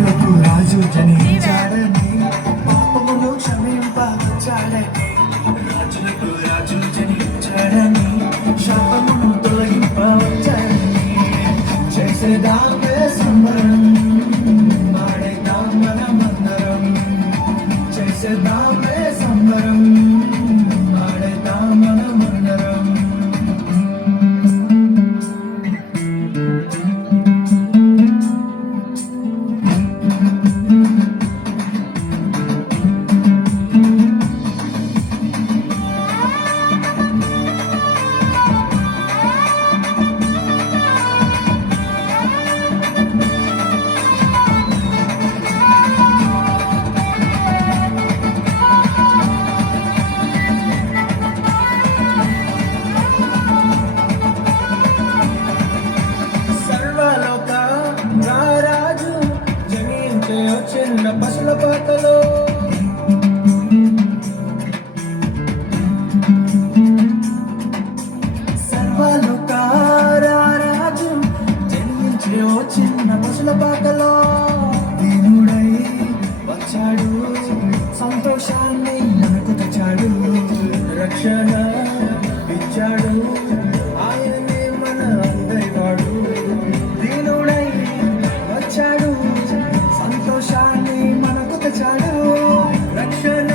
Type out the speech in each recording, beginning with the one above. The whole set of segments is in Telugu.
రాజులకు రాజు జనించాడని పాపమును క్షమింపవచ్చాడని రాజులకు రాజు జనించాడని శాపమును తొలగింపవచ్చాడని చేసేదామే సంబరం ఆడేదాం మనమందరం చేసేదామే సంబరం ఆడేదాం మనమందరం చిన్న పశుల పాకలో సర్వలోకారాజు జన్మించే ఓ చిన్న పశుల పాకలో దీనుడై వచ్చాడు సంతోషాన్ని మనకు తెచ్చాడు రక్షణ ఇచ్చాడు ఆయనే మన అందరి వాడు దీనుడై వచ్చాడు సంతోషాన్ని మనకు తెచ్చాడు రక్షణ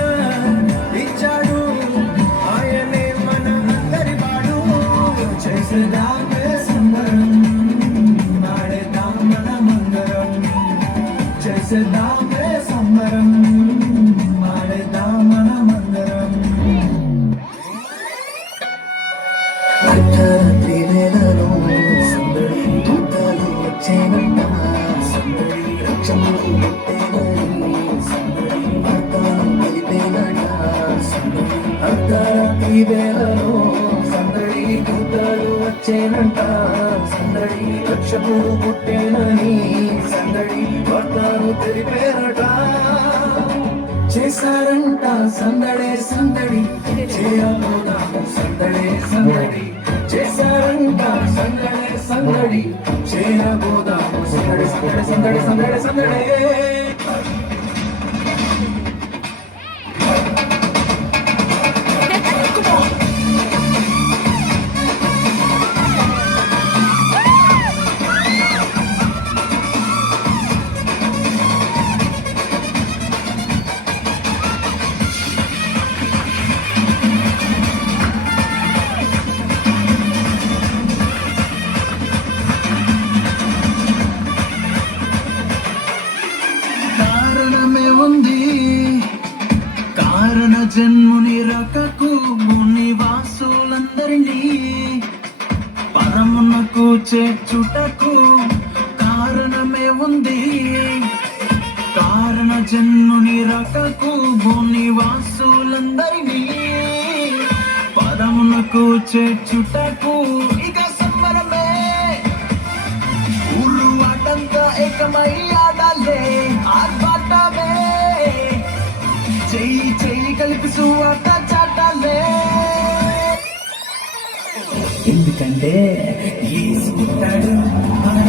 ఇచ్చాడు ఆయనే మన అందరి వాడు చేసేదామే సంబరం ఆడేదాం మనమందరం చేసేదామే సంబరం ఆడేదాం మనమందరం అర్ధరాత్రి వేళలో సందడి దూతలు వచ్చేనంట సందడి రక్షణలు అర్ధరాత్రి వేళలో సందడి దూతలు వచ్చేనంట సందడి రక్షకుడు పుట్టేనని సందడి వార్తలు తెలిపేరట చేశారంట సందడే సందడి చేయబోదాము సందడే సందడి చేశారంట సందడే సందడి చేయబోదాము సందడి సందడి సందడి సందడి సందడే కారణ జన్ముని రకకు నివాసులందరినీ పరమునకు చేర్చుటకు కారణమే ఉంది కారణ జన్ముని రకకు నివాసులందరినీ పరమునకు చేర్చుటకు ఇక సంబరమే ఊరు వాటంతా ఏకమై ఆడాలే ఆర్భాటమే చెయ్యి చెయ్యి కలిపి సువార్త చాటాలే ఎందుకంటే యేసు పుట్టాడు మన